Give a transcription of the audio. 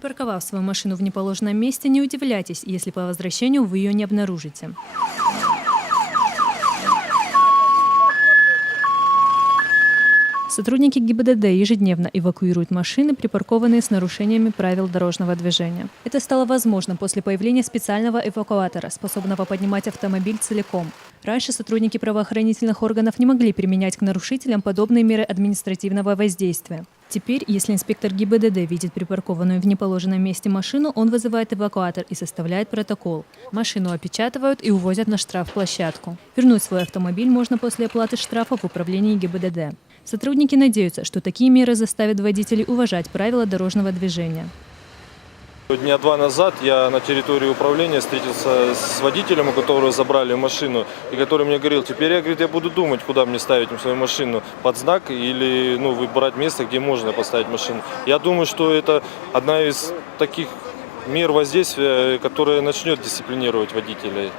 Припарковав свою машину в неположенном месте, не удивляйтесь, если по возвращению вы ее не обнаружите. Сотрудники ГИБДД ежедневно эвакуируют машины, припаркованные с нарушениями правил дорожного движения. Это стало возможно после появления специального эвакуатора, способного поднимать автомобиль целиком. Раньше сотрудники правоохранительных органов не могли применять к нарушителям подобные меры административного воздействия. Теперь, если инспектор ГИБДД видит припаркованную в неположенном месте машину, он вызывает эвакуатор и составляет протокол. Машину опечатывают и увозят на штрафплощадку. Вернуть свой автомобиль можно после оплаты штрафа в управлении ГИБДД. Сотрудники надеются, что такие меры заставят водителей уважать правила дорожного движения. Дня два назад я на территории управления встретился с водителем, у которого забрали машину, и который мне говорил: теперь я буду думать, куда мне ставить свою машину, под знак или выбирать место, где можно поставить машину. Я думаю, что это одна из таких мер воздействия, которая начнет дисциплинировать водителей.